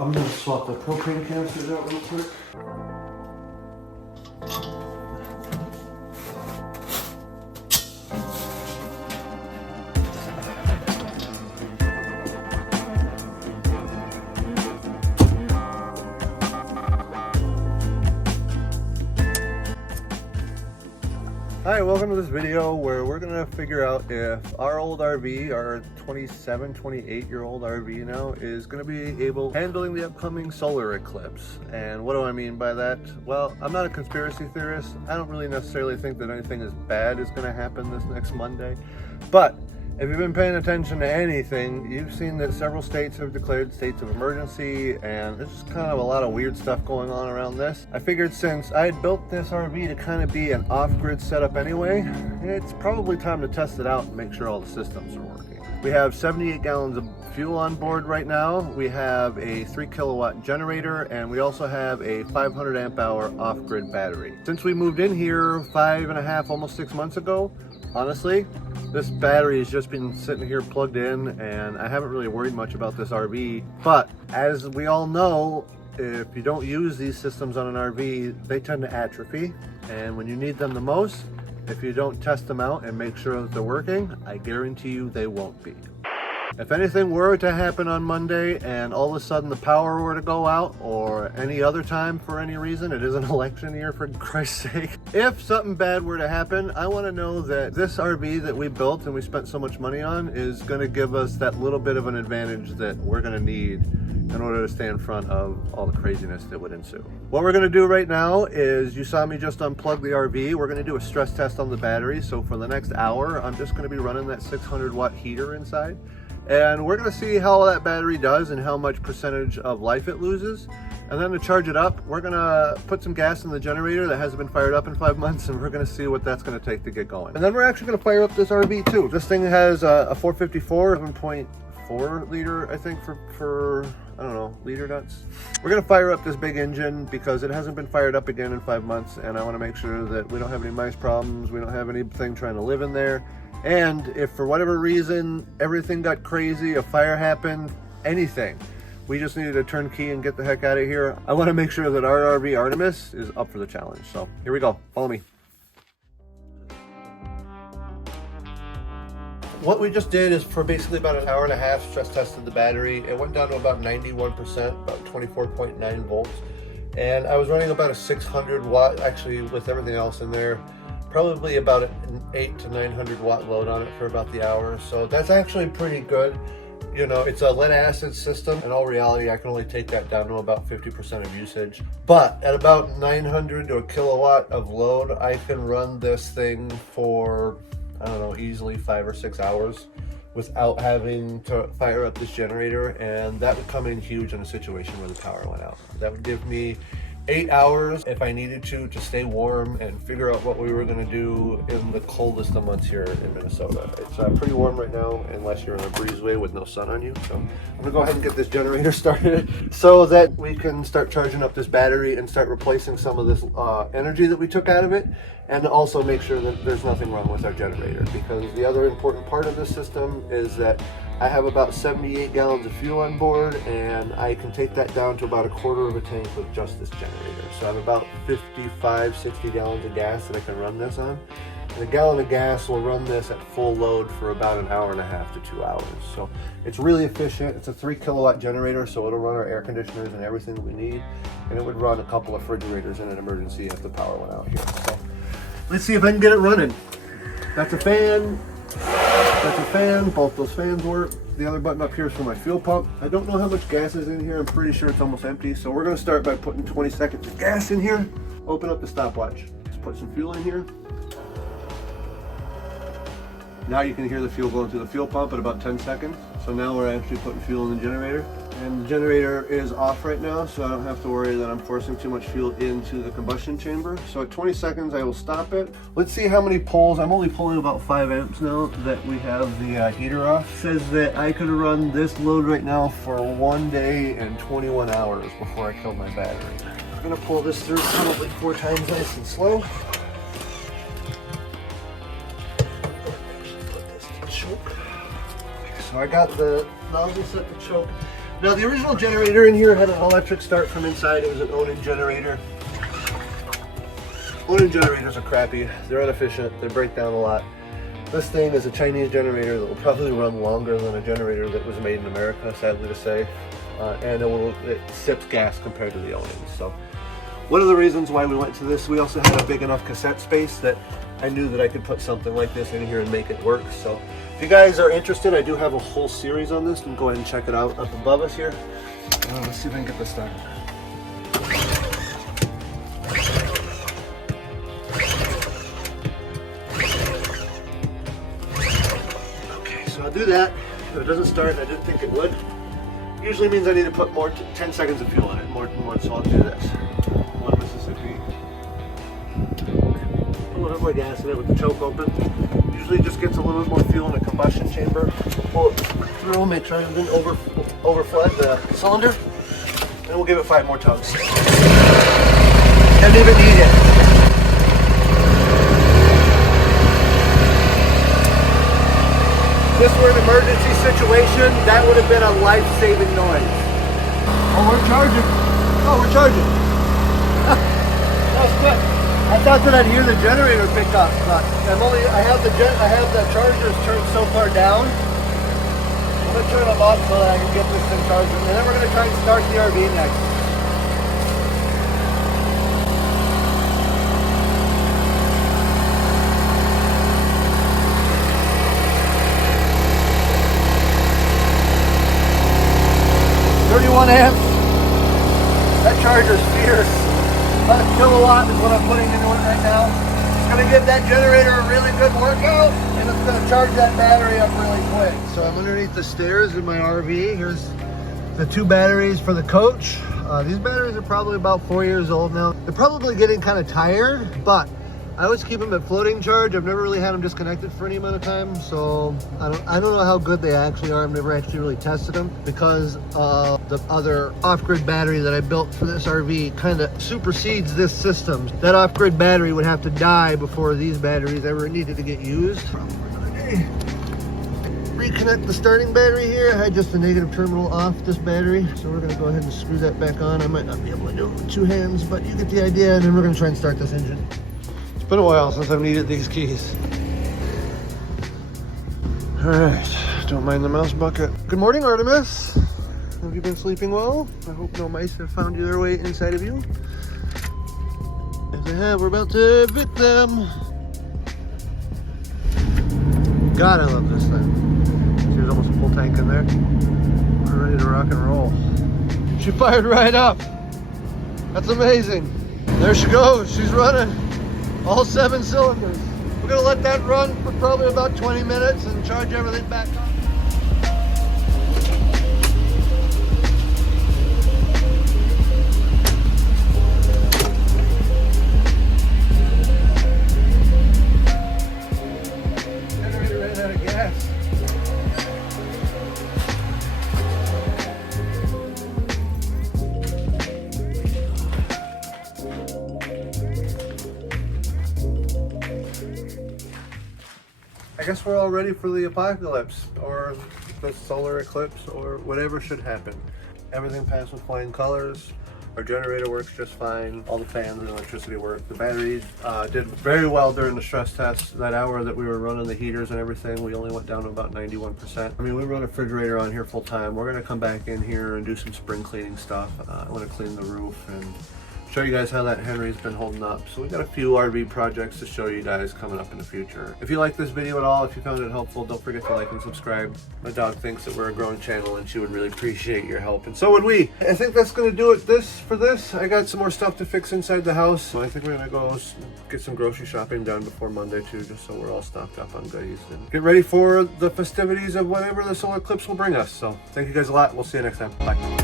I'm gonna swap the propane canisters out real quick. Hi, welcome to this video where we're gonna figure out if our old RV, our 27, 28-year-old RV now, is gonna be able handling the upcoming solar eclipse. And what do I mean by that? Well, I'm not a conspiracy theorist. I don't really necessarily think that anything as bad is gonna happen this next Monday. But if you've been paying attention to anything, you've seen that several states have declared states of emergency, and there's just kind of a lot of weird stuff going on around this. I figured since I had built this RV to kind of be an off-grid setup anyway, it's probably time to test it out and make sure all the systems are working. We have 78 gallons of fuel on board right now. We have a 3 kilowatt generator, and we also have a 500 amp hour off-grid battery. Since we moved in here 5.5, almost 6 months ago, honestly, this battery has just been sitting here plugged in, and I haven't really worried much about this RV. But as we all know, if you don't use these systems on an RV, they tend to atrophy. And when you need them the most, if you don't test them out and make sure that they're working, I guarantee you they won't be. If anything were to happen on Monday and all of a sudden the power were to go out, or any other time for any reason, it is an election year for Christ's sake. If something bad were to happen, I want to know that this RV that we built and we spent so much money on is going to give us that little bit of an advantage that we're going to need in order to stay in front of all the craziness that would ensue. What we're going to do right now is, you saw me just unplug the RV. We're going to do a stress test on the battery. So for the next hour, I'm just going to be running that 600 watt heater inside. And we're going to see how that battery does and how much percentage of life it loses. And then to charge it up, we're going to put some gas in the generator that hasn't been fired up in 5 months, and we're going to see what that's going to take to get going. And then we're actually going to fire up this RV too. This thing has a 454, 7.4 liter, I think, for I don't know, liter nuts. We're going to fire up this big engine because it hasn't been fired up again in 5 months, and I want to make sure that we don't have any mice problems, we don't have anything trying to live in there. And if for whatever reason everything got crazy, a fire happened, anything, we just needed a turnkey and get the heck out of here, I want to make sure that our RV Artemis is up for the challenge. So here we go, follow me. What we just did is, for basically about an hour and a half, stress tested the battery. It went down to about 91%, about 24.9 volts. And I was running about a 600 watt, actually with everything else in there, probably about an 800 to 900 watt load on it for about the hour. So that's actually pretty good. You know, it's a lead acid system. In all reality, I can only take that down to about 50% of usage. But at about 900 to a kilowatt of load, I can run this thing for, I don't know, easily 5 or 6 hours without having to fire up this generator. And that would come in huge in a situation where the power went out. That would give me 8 hours if I needed to stay warm and figure out what we were going to do in the coldest of months here in Minnesota. It's pretty warm right now, unless you're in a breezeway with no sun on you. So I'm going to go ahead and get this generator started so that we can start charging up this battery and start replacing some of this energy that we took out of it, and also make sure that there's nothing wrong with our generator. Because the other important part of this system is that I have about 78 gallons of fuel on board, and I can take that down to about a quarter of a tank with just this generator. So I have about 55, 60 gallons of gas that I can run this on. And a gallon of gas will run this at full load for about an hour and a half to 2 hours. So it's really efficient. It's a 3 kilowatt generator, so it'll run our air conditioners and everything that we need. And it would run a couple of refrigerators in an emergency if the power went out here. So let's see if I can get it running. That's a fan. That's a fan. Both those fans work. The other button up here is for my fuel pump. I don't know how much gas is in here. I'm pretty sure it's almost empty. So we're going to start by putting 20 seconds of gas in here. Open up the stopwatch. Just put some fuel in here. Now you can hear the fuel going through the fuel pump at about 10 seconds. So now we're actually putting fuel in the generator. And the generator is off right now, so I don't have to worry that I'm forcing too much fuel into the combustion chamber. So at 20 seconds, I will stop it. Let's see how many pulls. I'm only pulling about 5 amps now that we have the heater off. It says that I could run this load right now for 1 day and 21 hours before I killed my battery. I'm gonna pull this through probably 4 times nice and slow. Put this to choke. Okay, so I got the nozzle set to choke. Now the original generator in here had an electric start from inside. It was an Onan generator. Onan generators are crappy. They're inefficient. They break down a lot. This thing is a Chinese generator that will probably run longer than a generator that was made in America, sadly to say. And it sips gas compared to the Onans. So one of the reasons why we went to this, we also had a big enough cassette space that I knew that I could put something like this in here and make it work. So if you guys are interested, I do have a whole series on this. You can go ahead and check it out up above us here. Let's see if I can get this started. Okay, so I'll do that. If it doesn't start, I didn't think it would. Usually means I need to put more, 10 seconds of fuel in it, more, so I'll do this. One Mississippi. A little bit more gas in it with the choke open. Usually just gets a little bit more fuel in the combustion chamber. Pull it through, make sure it doesn't overflood the cylinder. And we'll give it 5 more tugs. And leave it needed. If this were an emergency situation, that would have been a life-saving noise. Oh, we're charging. Oh, we're charging. That was quick. I thought that I'd hear the generator pick up, but I have the chargers turned so far down. I'm gonna turn them up so that I can get this thing charging, and then we're gonna try and start the RV next. Amps. That charger's fierce. About a kilowatt is what I'm putting into it right now. It's going to give that generator a really good workout, and it's going to charge that battery up really quick. So I'm underneath the stairs in my RV. Here's the 2 batteries for the coach. These batteries are probably about 4 years old now. They're probably getting kind of tired, but I always keep them at floating charge. I've never really had them disconnected for any amount of time, so I don't know how good they actually are. I've never actually really tested them because the other off-grid battery that I built for this RV kind of supersedes this system. That off-grid battery would have to die before these batteries ever needed to get used. Reconnect the starting battery here. I had just the negative terminal off this battery, so we're going to go ahead and screw that back on. I might not be able to do it with 2 hands, but you get the idea, and then we're going to try and start this engine. It's been a while since I've needed these keys. All right, don't mind the mouse bucket. Good morning, Artemis. Have you been sleeping well? I hope no mice have found their way inside of you. If they have, we're about to evict them. God, I love this thing. There's almost a full tank in there. We're ready to rock and roll. She fired right up. That's amazing. There she goes, she's running. All 7 cylinders. We're gonna let that run for probably about 20 minutes and charge everything back up. Generator ran out of gas. I guess we're all ready for the apocalypse or the solar eclipse or whatever should happen. Everything passed with flying colors. Our generator works just fine. All the fans and electricity work. The batteries did very well during the stress test. That hour that we were running the heaters and everything, we only went down to about 91%. I mean, we run a refrigerator on here full time. We're gonna come back in here and do some spring cleaning stuff. I wanna clean the roof and show you guys how that Henry's been holding up. So we've got a few RV projects to show you guys coming up in the future. If you like this video at all, if you found it helpful, don't forget to like and subscribe. My dog thinks that we're a growing channel and she would really appreciate your help, and so would we. I think that's gonna do it for this. I got some more stuff to fix inside the house, so I think we're gonna go get some grocery shopping done before Monday too, just so we're all stocked up on goodies and get ready for the festivities of whatever the solar eclipse will bring us. So thank you guys a lot. We'll see you next time. Bye.